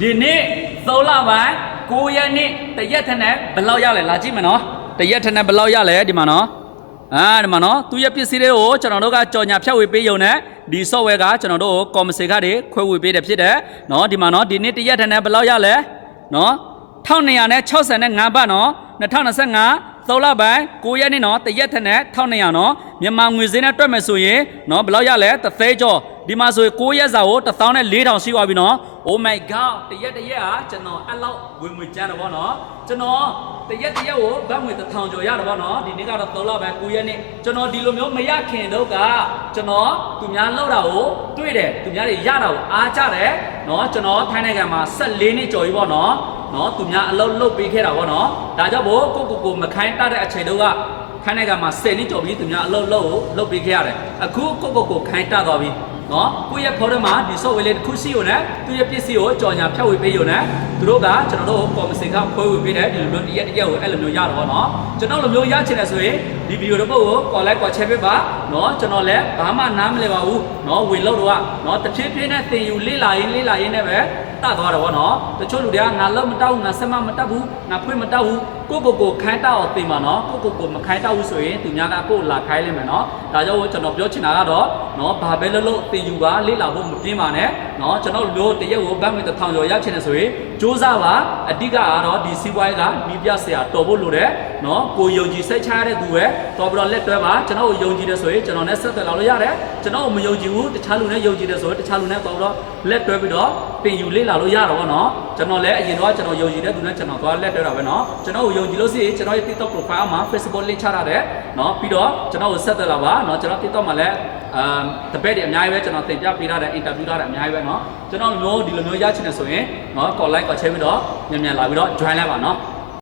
ဒီနေ့3လပိုင်း9ရက်နေ့တရက်ထက်နဲ့ဘယ်လောက်ရလဲလာကြည့်မယ်နော်တရက်ထက်နဲ့ဘယ်လောက်ရလဲဒီမှာနော်ဒီမှာနော်သူရဲ့ပစ္စည်းတွေကိုကျွန်တော်တို့ကကြော်ညာဖြတ်ဝေပေးရုံနဲ့ဒီ software ကကျွန်တော်တို့ကိုကော်မစီခတွေခွဲဝေပေးတယ်ဖြစ်တယ်နော်ဒီမှာနော်ဒီနေ့တရက်ထက်နဲ့ဘယ်လောက်ရလဲနော်1265ဘတ်နော်2025 3လပိုင်း9ရက်နေ့နော်တရက်ထက်နဲ့1200နော်မြန်မာငွေစင်းနဲ့တွက်မယ်ဆိုရင်နော်ဘယ်လောက်ရလဲတစ်သိန်းကျော်ဒီမှာဆိုရင်9ရက်စာကို14000ရှိသွားပြီနော် Oh my god တရက်ဟာကျွန်တော်အဲ့လောက်ဝင်ငွေကျန်းတော့ဗောနော်ကျွန်တော်တရက်ကိုဘတ်ငွေ1000ကျော်ရတော့ဗောနော်ဒီနေ့ကတော့3လပိုင်း9ရက်နေ့ကျွန်တော်ဒီလိုမျိုးမရခင်တော့ကကျွန်တော်သူများလောက်တာကိုတွေ့တယ်သူများတွေရတာကိုအားကြတယ်နော်ကျွန်တော်ထိုင်းနိုင်ငံမှာ14နှစ်ကျော်ပြီဗောနော်နော်သူများအလုပ်လုပ်ပေးခဲ့တာဗောနော်ဒါကြောင့်ဘို့ကိုမခိုင်းတတ်တဲ့အချိန်တော့ကခိုင်းတဲ့ကမှာ10နှစ်ကျော်ပြီသူများအလုပ်လုပ်ပေးခဲ့ရတယ်အခုကိုခိုင်းတတ်သွားပြီနော်ကိုယ့်ရဲ့ဖော်ရမှာဒီ software လေးတစ်ခုရှိရုံနဲ့သူ့ရဲ့ပစ္စည်းကိုကြော်ညာဖြတ်ဝေပေးရုံနဲ့သူတို့ကကျွန်တော်တို့ကော်မစီကခွဲဝေပေးတယ်ဒီလိုမျိုးတရက်ကိုအဲ့လိုမျိုးရတော့နော်ကျွန်တော်လိုမျိုးရချင်တယ်ဆိုရင်ဒီဗီဒီယိုတစ်ပုဒ်ကို call like ချဲပေးပါနော်ကျွန်တော်လည်းဘာမှနားမလည်ပါဘူးနော်ဝင်လို့တော့နော်တဖြည်းဖြည်းနဲ့သင်ယူလေ့လာရင်းနဲ့ပဲတတ်သွားတော့ဗောနော်တချို့လူတွေကငါလုံးမတောက်ဘူးငါဆက်မမတတ်ဘူးငါဖွင့်မတတ်ဘူးကိုခိုင်းတောက်အောင်သိမှာနော်ကိုမခိုင်းတောက်ဘူးဆိုရင်သူများကကိုလာခိုင်းလိမ့်မယ်နော်ဒါကြောင့်ကျွန်တော်ပြောချင်တာကတော့နော်ဘာပဲလို့သင်ယူပါလေ့လာဖို့မပြင်းပါနဲ့နော်ကျွန်တော်တို့တရက်ကိုဘတ်ငွေ1000ကျော်ရချင်တယ်ဆိုရင်စူးစမ်းပါအဓိကကတော့ဒီစီးပွားရေးကနီးပြဆရာတော်ဖို့လိုတယ်နော်ကိုယုံကြည်စိတ်ချရတဲ့သူပဲတော်ပြီးတော့လက်တွဲပါကျွန်တော်ကိုယုံကြည်တယ်ဆိုရင်ကျွန်တော်နဲ့ဆက်သွယ်လာလို့ရတယ်ကျွန်တော်ကိုမယုံကြည်ဘူးတခြားလူနဲ့ယုံကြည်တယ်ဆိုရင်တခြားလူနဲ့တော်ပြီးတော့လက်တွဲပြီးတော့သင်ယူလေ့လာလို့ရတော့ဗောနော်ကျွန်တော်လည်းအရင်တော့ကျွန်တော်ယုံကြည်တဲ့သူနဲ့ကျွန်တော်သွားလက်တွဲတာပဲနော်ကျွန်တော်ကိုယုံကြည်လို့ရှိရင်ကျွန်တော်ရဲ့ TikTok profile မှာ Facebook link ချရတယ်နော်ပြီးတော့ကျွန်တော်ကိုဆက်သွယ်လာပါနော်ကျွန်တော် TikTok မှာလည်းတပည့်တွေအများကြီးပဲကျွန်တော်သင်ပြပေးထားတယ် interview ထားတယ်အများကြီးပဲနော်ကျွန်တော်မျိုးဒီလိုမျိုးရချင်တယ်ဆိုရင်နော် call like ချဲပြီးတော့မြန်လာပြီးတော့ join လိုက်ပါနော်